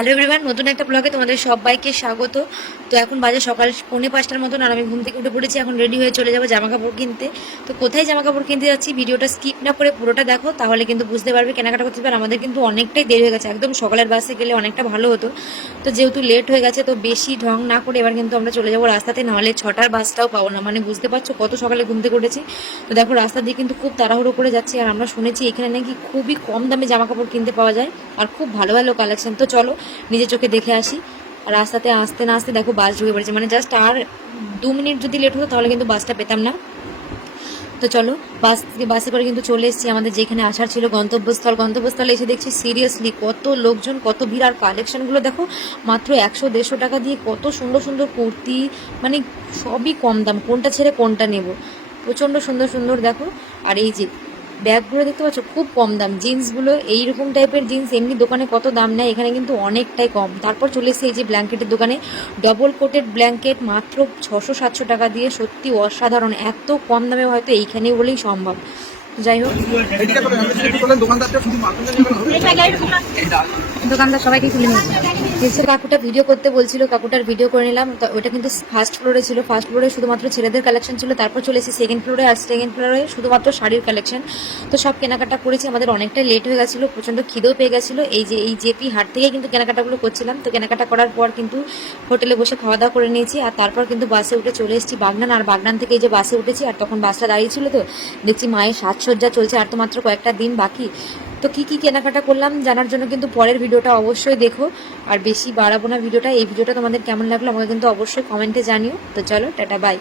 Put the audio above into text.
Hello everyone, নতুন একটা ব্লগে তোমাদের সবাইকে স্বাগত। তো এখন বাজে সকাল 4:45টার মতন, আর আমি ঘুম থেকে উঠে পড়েছি। এখন রেডি হয়ে চলে যাবো জামা কাপড় কিনতে। তো কোথায় জামা কাপড় কিনতে যাচ্ছি ভিডিওটা স্কিপ না করে পুরোটা দেখো, তাহলে কিন্তু বুঝতে পারবে, কেনাকাটা করতে পারবে। আমাদের কিন্তু অনেকটাই দেরি হয়ে গেছে, একদম সকালের বাসে গেলে অনেকটা ভালো হতো। তো যেহেতু লেট হয়ে গেছে, তো বেশি ঢং না করে এবার কিন্তু আমরা চলে যাবো রাস্তাতে, নাহলে 6টার বাসটাও পাবো না। মানে বুঝতে পারছো কত সকালে ঘুম থেকে উঠেছি। তো দেখো রাস্তা দিয়ে কিন্তু খুব তাড়াহুড়ো করে যাচ্ছি, আর আমরা শুনেছি এখানে নাকি খুবই কম দামে জামা কাপড় কিনতে পাওয়া যায়, আর খুব ভালো ভালো কালেকশন। তো চলো নিজের চোখে দেখে আসি। আর রাস্তাতে আসতে না আসতে দেখো বাস ঢুকে পড়েছে, মানে জাস্ট আর 2 মিনিট যদি লেট হতো তাহলে কিন্তু বাসটা পেতাম না। তো চলো বাসে করে কিন্তু চলে এসেছি আমাদের যেখানে আসার ছিল, গন্তব্যস্থলে এসে দেখছি সিরিয়াসলি কত লোকজন, কত ভিড়। আর কালেকশনগুলো দেখো, মাত্র 100-150 টাকা দিয়ে কত সুন্দর সুন্দর কুর্তি, মানে সবই কম দাম, কোনটা ছেড়ে কোনটা নেব। প্রচণ্ড সুন্দর সুন্দর দেখো। আর এই যে ব্যাগগুলো দেখতে পাচ্ছ, খুব কম দাম। জিন্সগুলো এইরকম টাইপের জিন্স এমনি দোকানে কত দাম নেয়, এখানে কিন্তু অনেকটাই কম। তারপর চলে এসেছে এই যে ব্ল্যাঙ্কেটের দোকানে, ডবল কোটেড ব্ল্যাঙ্কেট মাত্র 600-700 টাকা দিয়ে, সত্যি অসাধারণ। এত কম দামে হয়তো এইখানেই বলেই সম্ভব। যাই হোক, দোকানদার সবাইকে খুলে নিয়েছে। কিছু কাকুটা ভিডিও করতে বলছিল, কাকুটার ভিডিও করে নিলাম। তো ওটা কিন্তু ফার্স্ট ফ্লোরে ছিল, ফার্স্ট ফ্লোরে শুধুমাত্র ছেলেদের কালেকশন ছিল। তারপর চলে এসেছি সেকেন্ড ফ্লোরে, আর সেকেন্ড ফ্লোরে শুধুমাত্র শাড়ির কালেকশন। তো সব কেনাকাটা করেছি, আমাদের অনেকটাই লেট হয়ে গেছিলো, প্রচণ্ড খিদেও পেয়ে গেছিলো। এই জেপি হাট থেকে কিন্তু কেনাকাটাগুলো করছিলাম। তো কেনাকাটা করার পর কিন্তু হোটেলে বসে খাওয়া দাওয়া করে নিয়েছি, আর তারপর কিন্তু বাসে উঠে চলে এসেছি বাগনান। আর বাগনান থেকে এই যে বাসে উঠেছি, আর তখন বাসটা দাঁড়িয়ে ছিল। তো দেখছি মায়ের সাজসজ্জা চলছে, আর তো মাত্র কয়েকটা দিন বাকি। তো কী কী কেনাকাটা করলাম জানার জন্য কিন্তু পরের ভিডিওটা অবশ্যই দেখো। আর বেশি বাড়াবো না ভিডিওটা। এই ভিডিওটা তোমাদের কেমন লাগলো আমাকে কিন্তু অবশ্যই কমেন্টে জানিও। তো চলো টাটা, বাই।